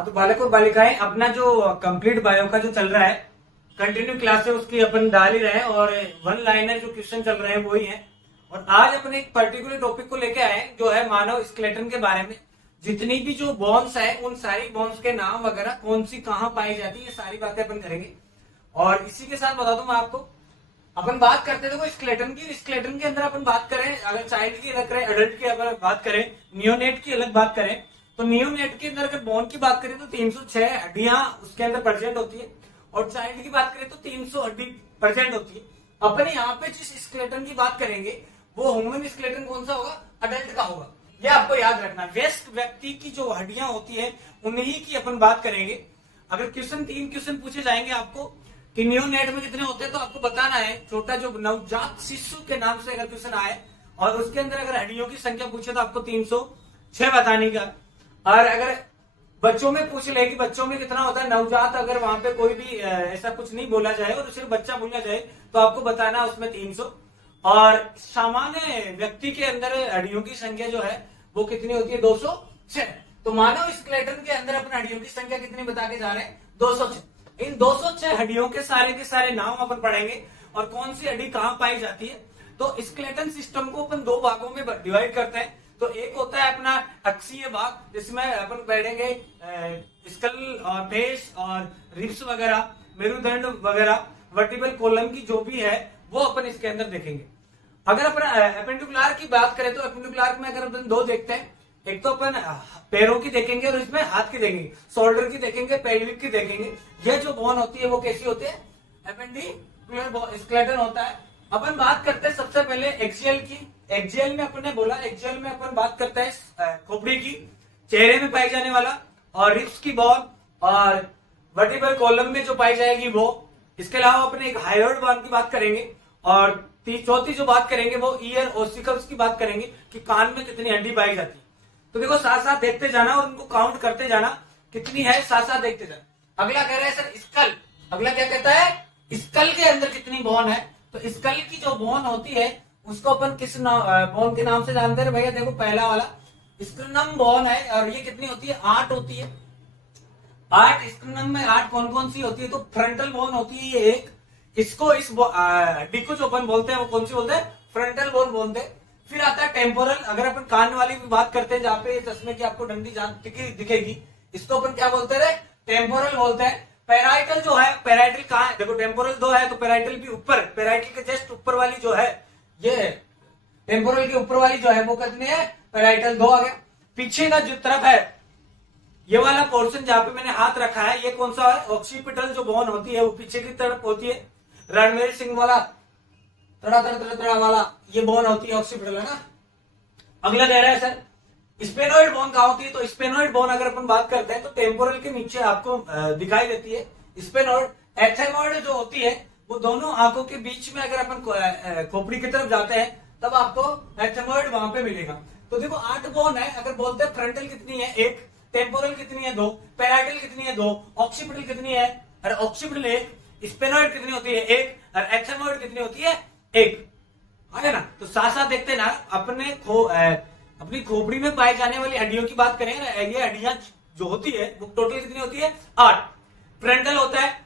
हाँ, तो बालक और बालिकाएं अपना जो कंप्लीट बायो का जो चल रहा है कंटिन्यू क्लास है उसकी अपन डाल ही रहे हैं और वन लाइनर जो क्वेश्चन चल रहे हैं वही है। और आज अपन एक पर्टिकुलर टॉपिक को लेके आए हैं जो है मानव स्केलेटन के बारे में। जितनी भी जो बोन्स है उन सारी बोन्स के नाम वगैरह कौन सी कहाँ पाई जाती है ये सारी बातें अपन करेंगे। और इसी के साथ बता दूं मैं आपको, अपन बात करते थे स्केलेटन की। स्केलेटन के अंदर अपन बात करें अगर चाइल्ड की अलग करें, एडल्ट की अगर बात करें, नियोनेट की अलग बात करें, तो नियोनेट के अंदर अगर बोन की बात करें तो 306 हड्डियां उसके अंदर प्रेजेंट होती है और चाइल्ड की बात करें तो 300 हड्डी प्रेजेंट होती है। अपन यहाँ पे जिस स्केलेटन की बात करेंगे वो ह्यूमन स्केलेटन कौन सा होगा, अडल्ट का होगा। ये आपको याद रखना। वयस्क व्यक्ति की जो हड्डियां होती है उन्हीं की अपन बात करेंगे। अगर तीन क्वेश्चन पूछे जाएंगे आपको कि नियोनेट में कितने होते हैं तो आपको बताना है। छोटा जो नवजात शिशु के नाम से अगर क्वेश्चन आए और उसके अंदर अगर हड्डियों की संख्या पूछे तो आपको 306 बताने का। और अगर बच्चों में पूछ ले कि बच्चों में कितना होता है नवजात, अगर वहां पे कोई भी ऐसा कुछ नहीं बोला जाए और सिर्फ बच्चा बोला जाए तो आपको बताना उसमें 300। और सामान्य व्यक्ति के अंदर हड्डियों की संख्या जो है वो कितनी होती है, 206। तो मानव स्केलेटन के अंदर अपने हड्डियों की संख्या कितनी बता के जा रहे हैं, 206। इन 206 हड्डियों के सारे नाम अपन पढ़ेंगे और कौन सी हड्डी कहाँ पाई जाती है। तो स्केलेटन सिस्टम को अपन दो भागों में डिवाइड करते हैं। तो एक होता है अपना अक्षीय भाग जिसमें अपन पढ़ेंगे स्कल और फेस और रिब्स वगैरह, मेरुदंड वगैरह, वर्टिब्रल कॉलम की जो भी है वो अपन इसके अंदर देखेंगे। अगर अपन एपेंडिकुलर की बात करें तो एपेंडिकुलर में अगर अपन दो देखते हैं, एक तो अपन पैरों की देखेंगे और इसमें हाथ की देखेंगे, शोल्डर की देखेंगे, पेल्विक की देखेंगे। ये जो बोन होती है वो कैसी होती है, एपेंडिकुलर स्केलेटन होता है। अपन बात करते हैं सबसे पहले एक्सियल की। एक्सियल में अपन ने बोला, एक्सियल में अपन बात करते हैं खोपड़ी की, चेहरे में पाई जाने वाला, और रिब्स की बोन और वर्टिब्रल कॉलम में जो पाई जाएगी वो। इसके अलावा अपन एक हायोइड बोन की बात करेंगे और चौथी जो बात करेंगे वो ईयर ओसिकल्स की बात करेंगे कि कान में कितनी हड्डी पाई जाती है। तो देखो साथ साथ देखते जाना और उनको काउंट करते जाना कितनी है, साथ साथ देखते जाना। अगला कह रहा है सर स्कल। अगला क्या कहता है, स्कल के अंदर कितनी बोन है। तो स्कल की जो बोन होती है उसको अपन किस बोन के नाम से जानते हैं भैया। देखो पहला वाला स्क्रनम बोन है और ये कितनी होती है, 8 होती है। 8 स्क्रनम में 8 कौन कौन सी होती है, तो फ्रंटल बोन होती है ये एक। इसको इस हड्डी को जो अपन बोलते हैं वो कौन सी बोलते हैं, फ्रंटल बोन बोलते हैं। फिर आता है टेम्पोरल। अगर अपन कान वाली भी बात करते हैं जहाँ पे चश्मे की आपको डंडी दिखेगी, इसको अपन क्या बोलते हैं, टेम्पोरल बोलते हैं। पैराइटल जो है, पैराइटल कहाँ है, देखो टेम्पोरल 2 है तो पैराइटल भी ऊपर, पैराइटल के जस्ट ऊपर वाली जो है ये टेम्पोरल के ऊपर वाली जो है वो कितनी है, पैराइटल 2 आ गया। पीछे का जो तरफ है ये वाला पोर्शन जहाँ पे मैंने हाथ रखा है ये कौन सा है, ऑक्सीपिटल जो बोन होती है वो पीछे की तरफ होती है। रणवीर सिंह वाला तड़ा वाला ये बोन होती है, ऑक्सीपिटल है ना। अगला कह रहा है सर स्पेनोइड बोन कहाँ होती है। तो स्पेनोइड बोन अगर अपन बात करते हैं तो टेम्पोरल के नीचे आपको दिखाई देती है स्पेनोइड। एथेमोइड जो होती है वो दोनों आंखों के बीच में, अगर अपन खोपड़ी की तरफ जाते हैं तब आपको एथेमोइड वहां पे मिलेगा। तो देखो 8 बोन है। अगर बोलते हैं फ्रंटल कितनी है, 1, टेम्पोरल कितनी है, 2, पैराइटल कितनी है, 2, ऑक्सीपिटल कितनी है, और ऑक्सीपिटल 1, स्पेनोइड कितनी होती है, 1, और एथेमोइड कितनी होती है, 1। है ना। तो साथ साथ देखते ना अपनी खोपड़ी में पाई जाने वाली हड्डियों की बात करें, ये हड्डियां जो होती है वो टोटल कितनी होती है, 8। फ्रंटल होता है,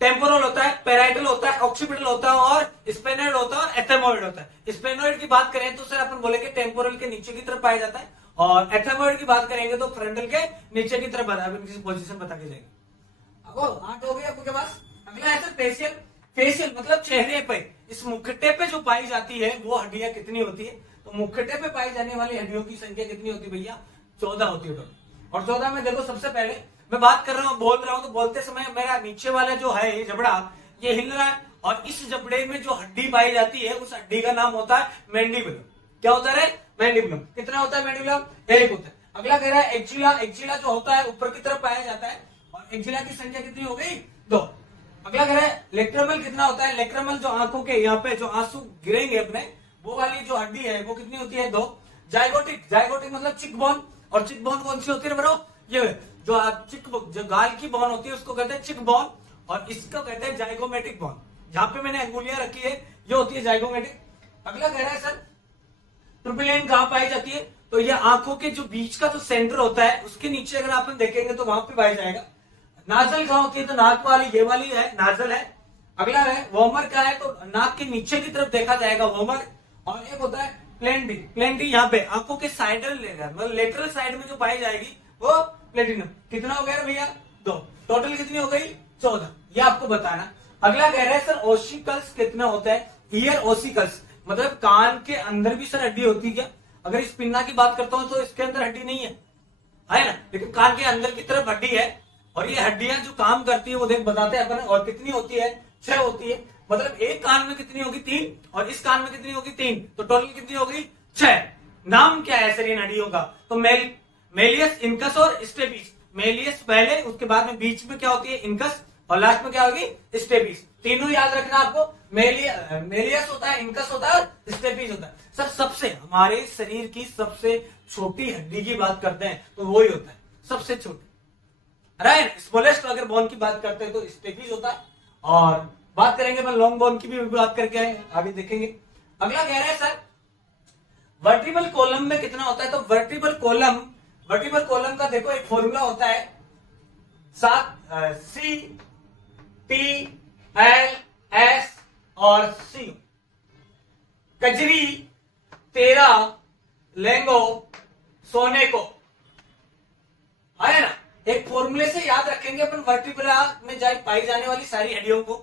टेम्पोरल होता है, पैराइटल होता है, ऑक्सीपिटल होता है और स्पेनोइड होता है और एथेमोइड होता है। स्पेनोइड की बात करें तो सर अपन बोलेंगे टेम्पोरल के नीचे की तरफ पाया जाता है और एथेमोइड की बात करेंगे तो फ्रंटल के नीचे की तरफ पोजीशन बता के जाएंगे। अब 8 हो गए आपके पास। अगला है सर फेशियल। फेशियल मतलब चेहरे पे, इस मुखटे पे जो पाई जाती है वो हड्डियां कितनी होती है। तो मुखटे पे पाई जाने वाली हड्डियों की संख्या कितनी होती है भैया, 14 होती है। और 14 में देखो सबसे पहले मैं बात कर रहा हूँ, बोल रहा हूँ तो बोलते समय मेरा नीचे वाला जो है ये जबड़ा ये हिल रहा है और इस जबड़े में जो हड्डी पाई जाती है उस हड्डी का नाम होता है मैंडिबुलम। क्या होता है, मैंडिबुलम। कितना होता है मैंडिबुलम, 1 होता है। अगला कह रहा है एक्जिला। एक्जिला जो होता है ऊपर की तरफ पाया जाता है और एक्जिला की संख्या कितनी हो गई, 2। अगला कह रहा है लेक्रामल कितना होता है। लेक्रामल जो आंखों के यहाँ पे जो आंसू गिरेंगे अपने वो वाली जो हड्डी है वो कितनी होती है, 2। जाइगोटिक। जाइगोटिक मतलब चिक बोन। और चिक बोन कौन सी होती है बरो, ये जो गाल की बोन होती है उसको कहते हैं चिक बोन और इसको कहते हैं जाइगोमेटिक बोन। जहां पे मैंने अंगुलियां रखी है ये होती है जाइगोमेटिक। अगला कह रहा है सर ट्रिपल लाइन कहां पाई जाती है? तो ये आंखों के जो बीच का जो सेंटर होता है उसके नीचे अगर आप देखेंगे तो वहां पे पाया जाएगा। नाजल कहां होती है? तो नाक वाली ये वाली है नाजल है। अगला है वोमर का है, तो नाक के नीचे की तरफ देखा जाएगा वोमर। और एक होता है प्लेंटी। प्लेंटी यहाँ पे आंखों के साइडल मतलब लेटरल साइड में जो पाई जाएगी वो प्लेटिनम। कितना हो गया भैया? 2। टोटल कितनी हो गई? 14। ये आपको बताना। अगला कह रहा है सर ओसिकल्स कितना होता है? ईयर ओसिकल्स मतलब कान के अंदर भी सर हड्डी होती है क्या? अगर इस पिन्ना की बात करता हूं तो इसके अंदर हड्डी नहीं है ना, लेकिन कान के अंदर की तरफ हड्डी है। और ये हड्डियां जो काम करती है वो देख बताते हैं अपन। और कितनी होती है? 6 होती है। मतलब एक कान में कितनी होगी? 3। और इस कान में कितनी होगी? 3। तो टोटल कितनी होगी? 6। नाम क्या है सर इन हड्डियों का? तो मेलियस, इनकस और स्टेपिस। मेलियस पहले, उसके बाद में बीच में क्या होती है? इनकस, और लास्ट में क्या होगी? स्टेपिस। तीनों याद रखना आपको। मेलियस होता है, इनकस होता है और स्टेपिस होता है। सर सबसे हमारे शरीर की सबसे छोटी हड्डी की बात करते हैं तो वही होता है सबसे छोटी, राइट। स्मॉलेस्ट अगर बोन की बात करते हैं तो स्टेपिस होता है। और बात करेंगे अपन लॉन्ग बोन की भी बात करके आगे देखेंगे। अगला कह रहे हैं सर वर्टिब्रल कॉलम में कितना होता है? तो वर्टिब्रल कॉलम का देखो एक फॉर्मूला होता है 7 C T L S और C। कजरी, तेरा, लेंगो, सोने को, है ना। एक फॉर्मूले से याद रखेंगे अपन वर्टिब्रा में पाई जाने वाली सारी हड्डियों को।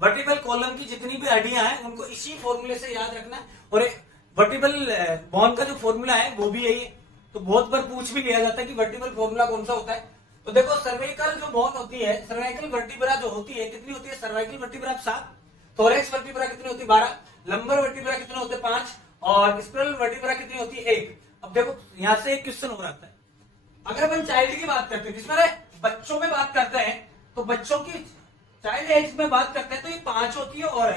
वर्टिब्रल कॉलम की जितनी भी हड्डियां हैं उनको इसी फॉर्मूले से याद रखना है। और वर्टिब्रल बोन का जो फॉर्मूला है वो भी यही है। तो बहुत बार पूछ भी लिया जाता है कि वर्टिब्रल फॉर्मूला कौन सा होता है। तो देखो सर्वाइकल जो बोन होती है, सर्वाइकल वर्टिब्रा जो होती है कितनी होती है? सर्वाइकल वर्टिब्रा 7, थोरेक्स वर्टिब्रा कितनी होती है? 12, लंबर वर्टिब्रा कितने होते हैं? 5, और स्पाइनल वर्टिब्रा कितनी होती है? 1। अब देखो यहां से एक क्वेश्चन हो रहा है। अगर अपन चाइल्ड की बात करते हैं, किसमें? बच्चों में बात करते हैं, तो बच्चों की चाइल्ड एज में बात करते हैं तो ये 5 होती है। और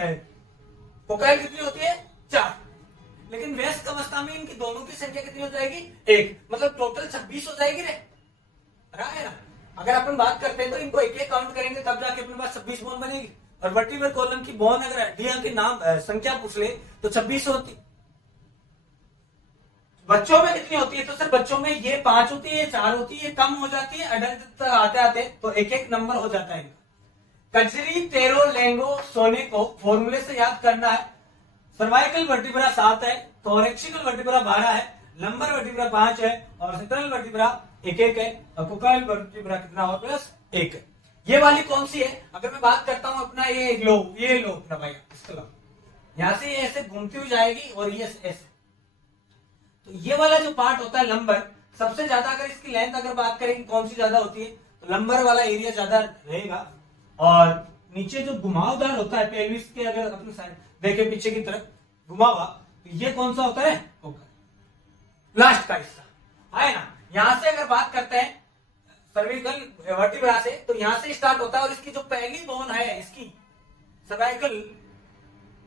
कोकाइल कितनी होती है? 4। लेकिन वयस्क अवस्था में इनकी दोनों की संख्या कितनी हो जाएगी? 1। मतलब टोटल 26 हो जाएगी रे, है ना। अगर अपन बात करते हैं तो इनको एक काउंट करेंगे तब जाके अपने पास 26 बोन बनेगी। और वर्टिब्रल कॉलम की बोन अगर हड्डियां के नाम संख्या पूछ ले तो 26 होती। बच्चों में कितनी होती है? तो सर बच्चों में ये 5 होती है, ये 4 होती है, ये कम हो जाती है। अडल्ट तक आते आते तो एक नंबर हो जाता है। कजरी, तेरो, लेंगो, सोने को फॉर्मूले से याद करना है। सर्वाइकल वर्टिब्रा 7 है, थोरेक्सिकल वर्टिब्रा 12 है, लंबर वर्टिब्रा 5 है, और सेंट्रल वर्टिब्रा 1 है, और कोकाइल वर्टिब्रा कितना और प्लस 1 है। ये वाली कौन सी है? अगर मैं बात करता हूं अपना ये लो अपना भाई, यहां से ये ऐसे घूमती हुई जाएगी और ये ऐसे। तो ये वाला जो पार्ट होता है लंबर, सबसे ज्यादा अगर इसकी लेंथ अगर बात करें कौन सी ज्यादा होती है तो लंबर वाला एरिया ज्यादा रहेगा। और नीचे जो घुमावदार होता है पेल्विस के, अगर अपनी साइड देखे पीछे की तरफ घुमा हुआ, तो ये कौन सा होता है? लास्ट का हिस्सा, है ना। यहां से अगर बात करते हैं सर्विकल वर्टिब्रा से, तो यहां से स्टार्ट होता है। और इसकी जो पहली बोन है इसकी सर्वाइकल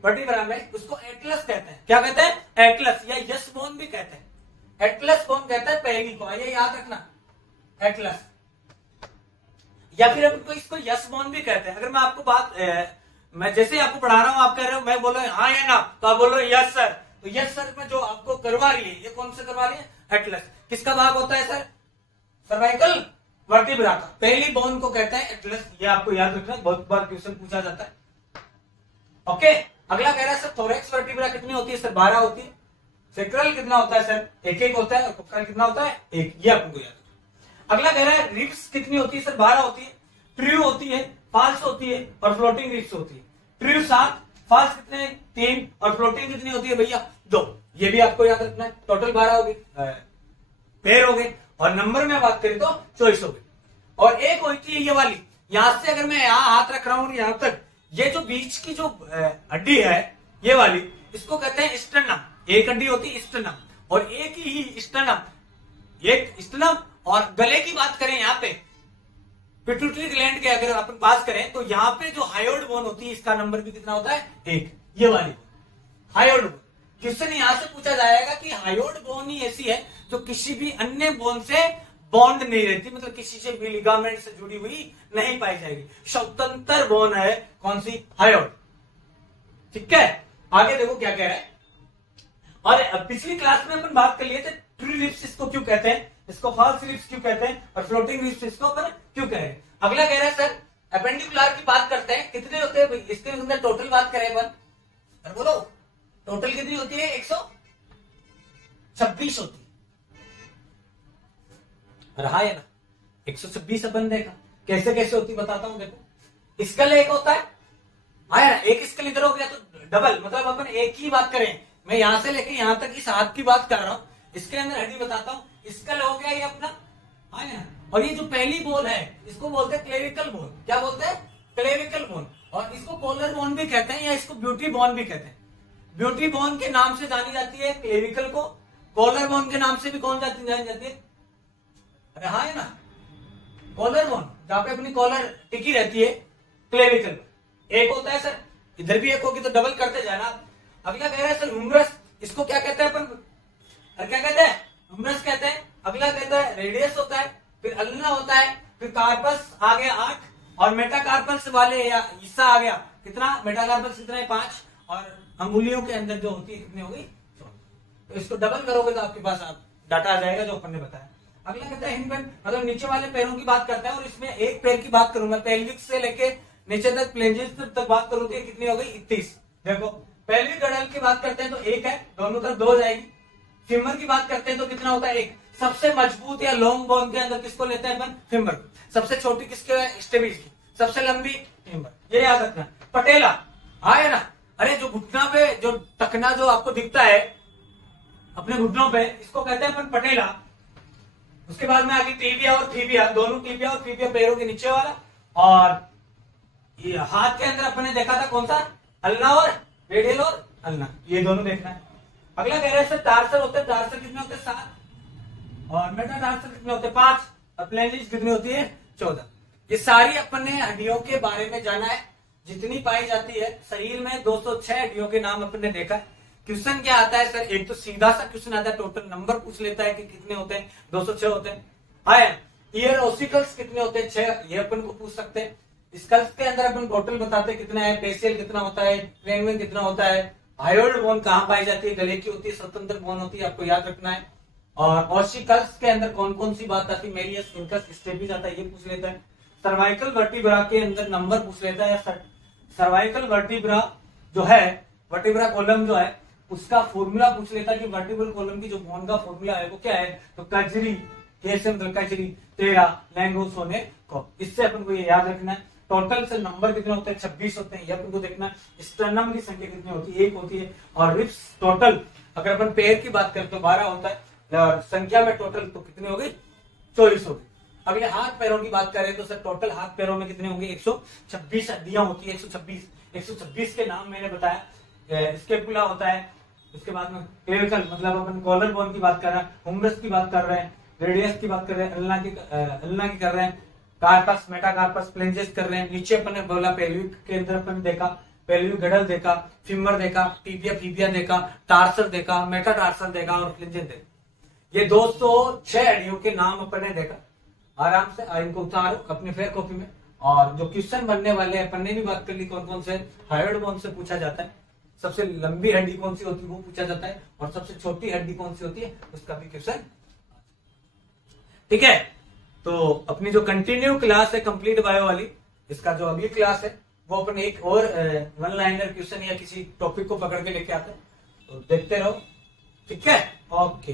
वर्टिब्रा में, उसको एटलस कहते हैं। क्या कहते हैं? एटलस, या यस बोन भी कहते हैं। एटलस बोन कहता है पहली को, ये याद रखना, एटलस। या फिर अपन को इसको यस बोन भी कहते हैं। अगर मैं आपको मैं जैसे आपको पढ़ा रहा हूं, आप कह रहे हो, मैं बोल रहा हूं हाँ या ना, तो आप बोल रहे हो यस सर। तो यस सर में जो आपको करवा रही है, ये कौन से करवा रही है? एटलस। किसका भाग होता है सर? सर्वाइकल वर्टिब्रा का पहली बोन को कहते हैं एटलस। ये आपको याद रखना, बहुत बार क्वेश्चन पूछा जाता है। ओके, अगला कह रहा है सर थोरेक्स वर्टिब्रा कितनी होती है? सर 12 होती है। सेक्रल कितना होता है सर? 1 होता है। और कोकाइल कितना होता है? 1। ये आपको याद रखना। अगला कह रहा है रिब्स कितनी होती है? सर 12 होती है। ट्रू होती है, फॉल्स होती है, और फ्लोटिंग रिब्स होती है। ट्रू 7, फॉल्स कितने? 3, और फ्लोटिंग कितनी होती है भैया? 2। ये भी आपको याद रखना है। टोटल 12 हो गई, पेयर हो गए। और नंबर में बात करें तो 24 हो गई। और एक होती है ये वाली, यहां से अगर मैं यहाँ हाथ रख रहा हूं यहां तक, ये जो बीच की जो हड्डी है ये वाली, इसको कहते हैं स्टर्नम। एक हड्डी होती है स्टर्नम, और एक ही स्टर्नम, एक स्टर्नम। और गले की बात करें यहाँ पे पिट्यूटरी ग्लैंड के अगर अपन पास करें तो यहाँ पे जो हायोइड बोन होती है, इसका नंबर भी कितना होता है? 1। ये वाली हायोइड बोन। क्वेश्चन यहां से पूछा जाएगा कि हायोइड बोन ही ऐसी है जो किसी भी अन्य बोन से बॉन्ड नहीं रहती, मतलब किसी से भी लिगामेंट से जुड़ी हुई नहीं पाई जाएगी। स्वतंत्र बोन है कौन सी? हायोइड। ठीक है, आगे देखो क्या कह रहा है। और पिछली क्लास में अपन बात कर लिए थे ट्रू रिप्स इसको क्यों कहते हैं, इसको फॉल्स रिप्स क्यों कहते हैं, और फ्लोटिंग रिप्स इसको अपन क्यों कह रहे हैं। अगला कह रहा है सर एपेंडिकुलर की बात करते हैं, कितने होते हैं इसके अंदर टोटल बात करें अपन, बोलो टोटल कितनी होती है, 126 होती है। रहा है ना 126 अपन देखा कैसे कैसे होती बताता हूं। देखो स्कल एक होता है, आया ना, एक स्कल इधर हो गया तो डबल, मतलब अपन एक ही बात करें, मैं यहां से लेके यहां तक इस हाथ की बात कर रहा हूं, इसके अंदर हड्डी बताता हूं, स्कल हो गया ये अपना, आया ना। और ये जो पहली बोन है इसको बोलते हैं क्लेविकल बोन, क्या बोलते हैं, क्लेविकल बोन, और इसको कॉलर बोन भी कहते हैं या इसको ब्यूटी बोन भी कहते हैं। ब्यूटी बोन के नाम से जानी जाती है क्लेविकल को, कॉलर बोन के नाम से भी कौन जानी जाती है, अरे हाँ है ना, कॉलर बोन, जहां पे अपनी कॉलर टिकी रहती है, क्लेविकल एक होता है सर, इधर भी एक होगी तो डबल करते जाना। अगला कह रहा है सर ह्यूमरस, इसको क्या कहते हैं अपन, क्या कहते हैं, ह्यूमरस कहते हैं। अगला कहता है रेडियस होता है, फिर अल्ना होता है, फिर कार्पस आ गया 8, और मेटाकार्पस वाले या हिस्सा आ गया कितना, मेटाकार्पस कितना है 5, और अंगुलियों के अंदर जो होती है कितनी होगी, तो इसको डबल करोगे तो आपके पास डाटा आ जाएगा जो अपन ने बताया। अगला कहता है हिंडबैक, मतलब नीचे वाले पैरों की बात करता है, और इसमें एक पैर की बात करूंगा, पेल्विक से लेके नीचे तक प्लेंजेस तक बात करूं तो कितनी हो गई 31। देखो पेल्विक गडल की बात करते हैं तो 1 है, दोनों तरफ 2 हो जाएगी। फिमर की बात करते हैं तो कितना होता है 1। सबसे मजबूत या लॉन्ग बोन के अंदर किसको लेते हैं अपन, फिमर। सबसे छोटी किसके, स्टेबिस की। सबसे लंबी फिमर, ये याद रखना। पटेला आए ना, अरे जो घुटना पे जो टकना जो आपको दिखता है अपने घुटनों पे, इसको कहते हैं अपन पटेला। उसके बाद में आगे टीबिया और फीबिया, दोनों टीबिया और फीबिया पैरों के नीचे वाला, और ये हाथ के अंदर अपन ने देखा था कौन सा, अल्ना और रेडियल और अल्ना, ये दोनों देखना है। अगला कह रहे हैं टार्सल होते हैं, टार्सल कितने होते हैं 7, और मेटाटार्सल कितने होते हैं 5, और प्लेनिस कितनी होती है 14। ये सारी अपन ने हड्डियों के बारे में जाना है, जितनी पाई जाती है शरीर में 206 हड्डियों के नाम अपन ने देखा है। क्वेश्चन क्या आता है सर, एक तो सीधा सा क्वेश्चन आता है, टोटल नंबर पूछ लेता है कि कितने होते हैं, 206 होते हैं। आया ईयर ऑसिकल्स कितने होते हैं 6, ये अपन को पूछ सकते हैं। स्कल्स के अंदर अपन टोटल बताते हैं कितना है, फेशियल कितना होता है, क्रेनियम कितना होता है, हायोइड बोन कहाँ पाई जाती है, गले की होती है, स्वतंत्र बोन होती है, आपको याद रखना है। और ऑसिकल्स के अंदर कौन कौन सी बात आती है, मेरियस, इंकस, स्टेपिस आता है, ये पूछ लेता है। सर्वाइकल वर्टिब्रा के अंदर नंबर पूछ लेता है। सर्वाइकल वर्टिब्रा जो है, वर्टिब्रा कॉलम जो है, उसका फॉर्मूला पूछ लेता है कि वर्टिब्रल कॉलम की जो बोन का फॉर्मूला है वो क्या है, तो कजरी, कैसे मतलब कजरी 13 लैंगोस होने को, इससे अपन को ये याद रखना है। टोटल से नंबर कितने होते हैं 26 होते हैं, ये अपन को देखना है। स्टर्नम की संख्या कितनी होती है 1 होती है, और रिप्स टोटल अगर अपन पैर की बात करें तो 12 होता है, और संख्या में टोटल तो कितनी होगी 24 होगी। अगले हाथ पैरों की बात करें तो सर टोटल हाथ पैरों में कितने होंगे 126 हड्डियां होती है, 126 के नाम मैंने बताया। स्केपुला होता है, उसके बाद में क्लेविकल मतलब अपन कॉलर बोन की बात कर रहे हैं, हुमरस की बात कर रहे हैं, रेडियस की बात कर रहे हैं, अल्ना की कर रहे हैं, कार्पस, मेटाकार्पस, प्लेंजेस कर रहे हैं। नीचे अपन ने बोला पेल्विक के अंदर अपन देखा, पेल्विक गडल देखा, फिमर देखा, टीबिया फीबिया देखा, टार्सल देखा, मेटाटार्सल देखा, और फ्लिंजेस देखा। ये 206 हड्डियों के नाम अपन ने देखा। आराम से इनको उतारो अपने फेयर कॉपी में, और जो क्वेश्चन बनने वाले हैं अपन ने भी बात कर ली कौन कौन से, हायोइड बोन से पूछा जाता है, सबसे लंबी हड्डी कौन सी होती है वो पूछा जाता है, और सबसे छोटी हड्डी कौन सी होती है उसका भी क्वेश्चन। ठीक है, तो अपनी जो कंटिन्यू क्लास है कंप्लीट बायो वाली, इसका जो अगली क्लास है वो अपन एक और 1 लाइनर क्वेश्चन या किसी टॉपिक को पकड़ के लेके आते हैं, तो देखते रहो। ठीक है, ओके।